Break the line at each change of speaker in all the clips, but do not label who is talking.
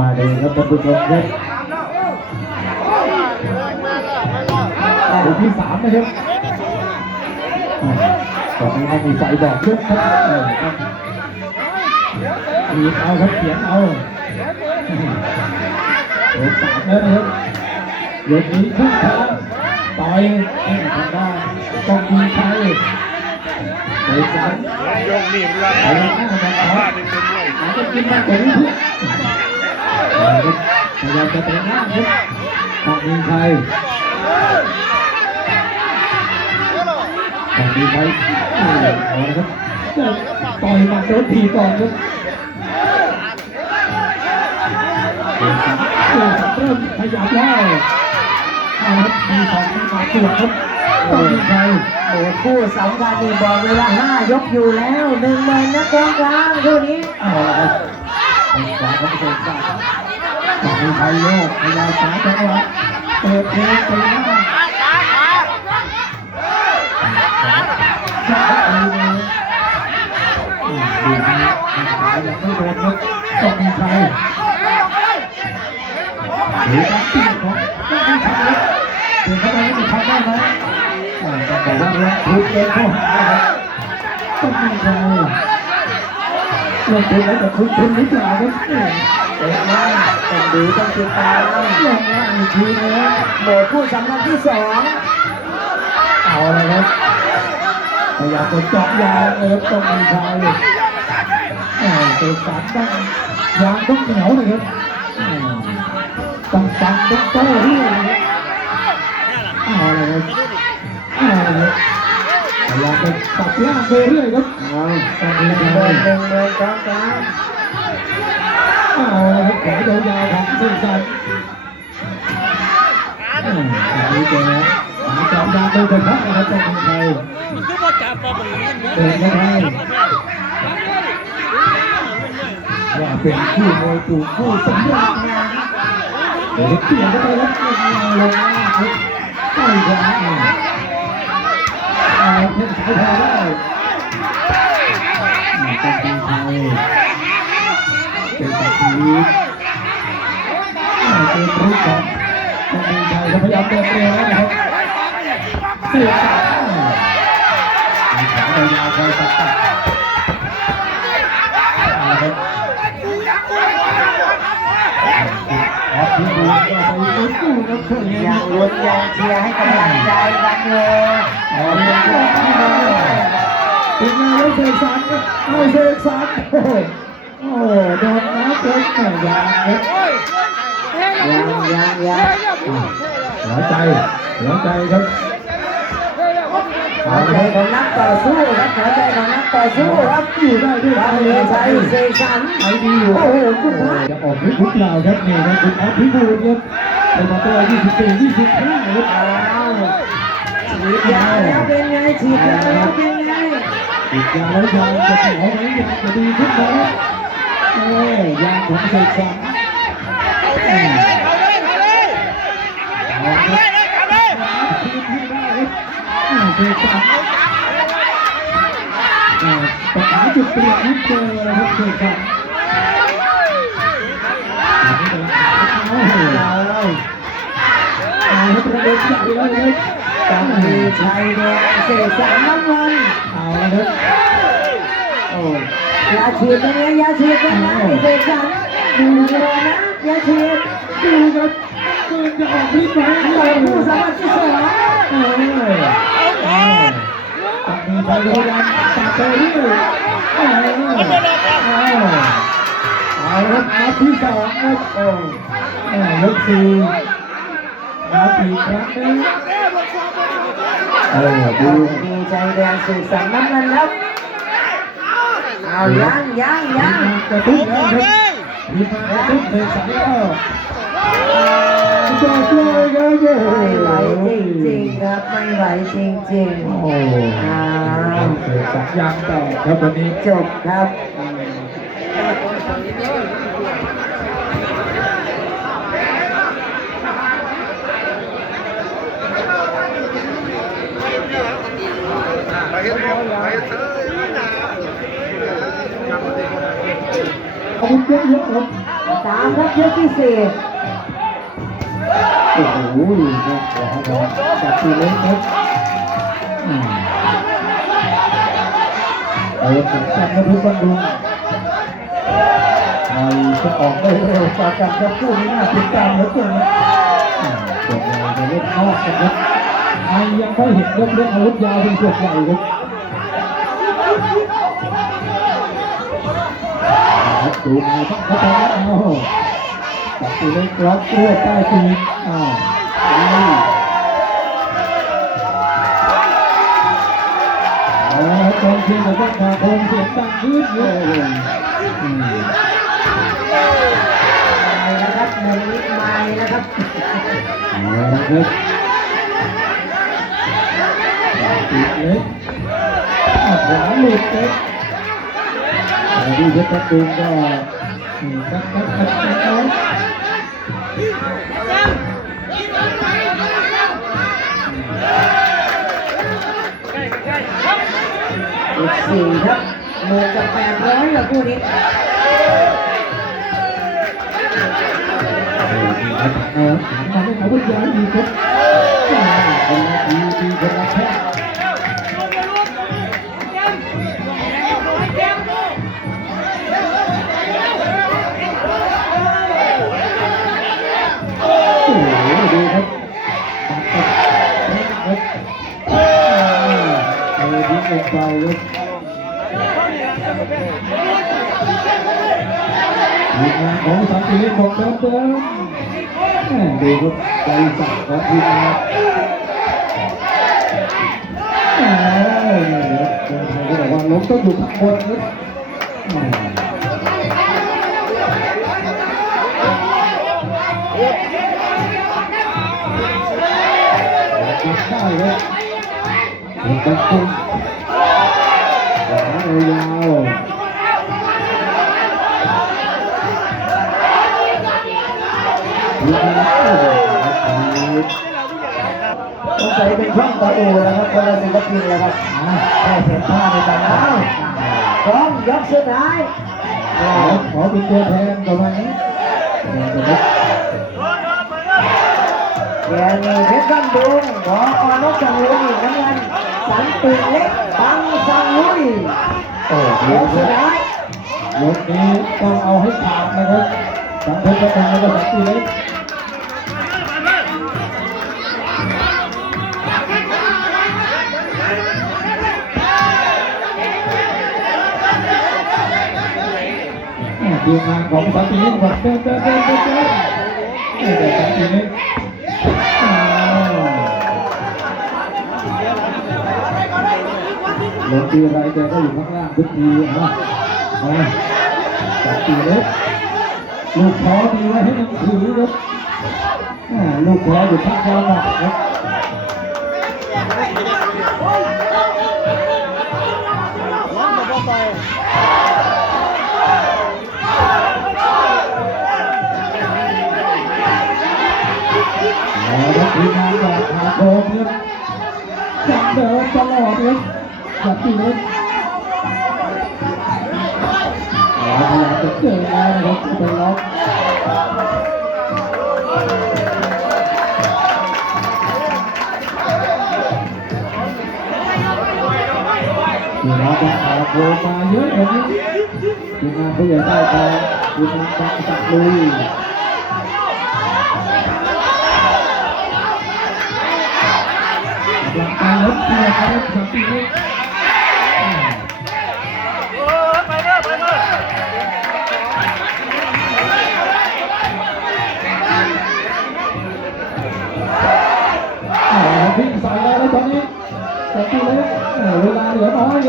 มาเลยครับท่านผู้ชมครับคู่ที่สามนะครับอ่าตอนนี้มีไฟบอกยกครับออครับขีดเอาครับเขียนเอายกสามแล้วนะครับยกนี้ขึ้นขาต่อยทางด้านต้องมีชัยเตะสาม
ยกนี่มันว่า
ไปแล้วหน้าบอลขอ
ว่าหนึ่งเป็นด้วย
อาจจะกินมากกว่านี้ พื่อนพยายามจะเตะหน้าครับตองมีชัยต้องมีชัยเอาละครับต่อยหมัดโดนทีก่อนครับเริ่มขยับแล้วเอาครับมีสองมีมาตรวจครับต้องมีชัย
โอ้คู่สำคัญนี่บอกเว่าห้ายกอยู่แล้วหนึ่งหมื่นนะกองกลางคู่นี้
เอาละครับเป็นขวาของเซนซ่า ต้องมีชัยโยกพยายามสาจังหวะเปิดเพลงไปหน้าดูนะขายังไม่โดนครับต้องมีชัยหรือการตีของต้องมีชัยถึงเข้าไปไม่มีชัยได้ไหมอ่าต้องบอกว่าเราถูกเกณฑ์เข้าหาครั บต้องมีชัยลงทุนแล้วแต่คุณทุณนหรือเปล่าครับเนี่ย
เตะมาต้องดูต้องติดตาม
ลงล่างอีกทีนะ
โหมดคู่สำคัญที่สอง
เอาเลยครับพยายามจะเจาะยางเลยต้องมีชัยอ่าเตะสามต้องยางต้องเหนียวเลยครับต้องฟังต้องโต้เรื่อยเลยครับเอาเลยครับเอาเลยครับ พยายามจะตัดล่างไปเรื่อยครับ
เอา
ต้องมี
หนึ่ง
ชั
หมื่
ย
นหนึ่งหมื่นกองกลาง
เอาเลยครับขายาวๆของเส้นสันอ่าอันนี้เจอหาจับยางโดยเฉพาะนะครับต้องมีชัย
มันคือว่าจับปอบมันมัน
เดินไม่ได้ว่าเป็นคู่มวยถูกคู่สมรักเดี๋ยวเปลี่ยนไปแล้วเปลี่ยนมาลงนะครับใช่ครับ เอาเพ่นสายพอได้ต้องเป็นไทยเป็นตะทีเป็นรุกของต้องเป็นไทยพยายามเดินเร็วนะครับเสียสายมีขายาวคอยตัดตัดเอาละครับออก ที่ดูก็ไปลุ้นดูครับช่วงนี้
ยังลุ้นยังเชียร์ให้กำลังใจกันอยู่
ออกที่ดูที่มาเป็นไงแล้วเสกสรรครับเอาเสกสรรโอ้โหโดนน้ำเป็นแม่ยางครับ
ยังยังยัง
หัวใจหัวใจครับ
หัวใจของนักต่อสู้ครับหัวใจของนัก ต่อสู้ครับ
อยู่ได้ด้วย
ต้องมีชัยเสกสรร
ไอ้ดีอยู่
โอ้โหคุณพระ
จะออกฤทธิ์หรือเปล่าครับนี่นะคุณออฟพิบูลครับเป็นมาตัว24 25ครับ
อ้าวฉีดยาแล้วเป็นไงฉีดยาแล้วเป็นไง
ติดยาแล้วยางจะเหนียวไหมยางจะดีขึ้นไหมเอ้ยยางของเสกสรรอืมเอาครับทีมที่ได้ครับอ่าเสกสรรอ่า ต้องหาจุดเปลี่ยนให้เจอครับเสกสรรอันนี้กำลังหาโอ้โห
เอา
เอาครับประเด็นใหญ่แล้วครับ
ต้องมีชัยแดงเสกสรรน้ำเงิน
เอาละครับ
โอ้ยาฉีดเป็นไงยาฉีดเป็นไงเสกสรรดูเลยนะยาฉีด
ดูครับปืนจะออกฤทธิ์ไหม
โอ้ผู้สมัครที่สอง
เอาครับนัดที่สองครับโอ้แม่ยกสี่นัดอีกครั้งหนึงเออดู
มีชัยแดงเสกสรรน้ำเงินครับเอายังยังยัง
กระทุ้งแล้วครับมีมากระทุ้งเลยสายก็ จอดเลยครับโอ้
ไม่ไหว
โห
จริงๆครับไม่ไหวจริง
โอ้โห
ๆอ้าว
เกิดสัญญาณต่อครับวันนี้
จบครับ
ไปเฮ็ดไปเถอะ
ขอบคุณเยอะๆครับ
สามครับยกที่สี่
โอ้โหครับขอให้เราจับตีเล็กครับอืมเออผมจำนะทุกคนดูใครจะออกได้เร็วจากกันครับคู่นี้น่าติดตามเหลือเกินนะอืมส่วนใหญ่จะเล่นนอกกันครับไอยังไม่เห็นยกเล่นอาวุธยาวเป็นส่วนใหญ่ครับดูไงครับเข้าไปแล้ว จับตีเล็กล็อกตัวใต้ตีนอ้าวนี่ เอาละครับกองเชียร์ของบ้านขาคงเสียงดังยืดเลยอืม
ไม่นะครับหนึ่งนิดไม่นะครับ
เอาละครับติดเล็กอ้าวขวาหลุดเล็กแต่ที่เพชรพัดดุงก็อืม ด อี
กสี่ครับหมื่นกับแปดร้อยกับคู่นี้
เอาดีครับเอาถามมาไม่เอาวิทยาดีครับอ่าคนละดีดีคนละแค่ โ không Việt Nam có sáng kiến một đớm đớm. Điều một đầy sẵn có Việt Nam. Cái này bằng lốm tốt dụng thắng. Hãy subscribe cho kênh Ghiền Mì Gõ Để không bỏ lỡ những video hấp dẫn ยคนไทยก็บอกว่าล้มต้องอยู่ข้าวยาวต้องใส่เป็นช่องตะโอนะครับคนละศิลปินเลยครับอ่าแค่เห็นท่าในการอ้าว
พร้อมยกสุดท้าย
ขอขอเป็นตัวแทนประมานี้เดี๋ยวจะนึก
แกนี่เพชรบ้านดุงหมอออนกจังลุยน้ำเงินสันติเล็ก
โอ้
ย
โห
กสุดท้าย
ยกนี้ต้องเอาให้ขาดนะครับสังเพชรประกันแล้วก็สังตีเล็กทีมงานของสันตินิษฐ์บอกเดินเดินเดินเดินเดินนี่แต่สันตินิษฐ์ ลงทีไรแกก็อยู่ข้างล่างทุกทีนะมาสันตินิษฐ์ลูกขอดีไว้ให้มันถือครับอ่าลูกขออยู่ข้างล่างครับ
ร้อนมาบ่ไป
เอาละทีมงานจากขาโคมครับ สันตินิษฐ์ เอาพยายามจะเจอแล้วนะครับเป็นล็อกทีมงานจากขาโคมมาเยอะเลยนี่ทีมงานผู้ใหญ่ใต้ตาทีมงานจากจักรลุยหลังการรถเทียร์ครับสามปี
nữa thôi, đi.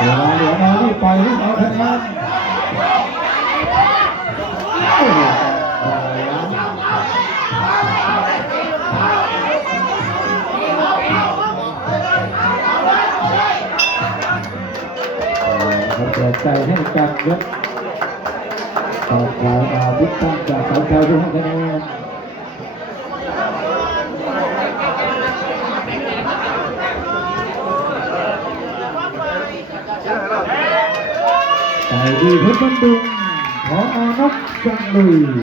Đừng lại nữa thôi, đi. Quay
lúc đó thêm lắm Tay hết cam gấp Còn lại là biết tăng và tạo theo đúng không các em? ายดีเพชรบันดุงขออนกจังลุย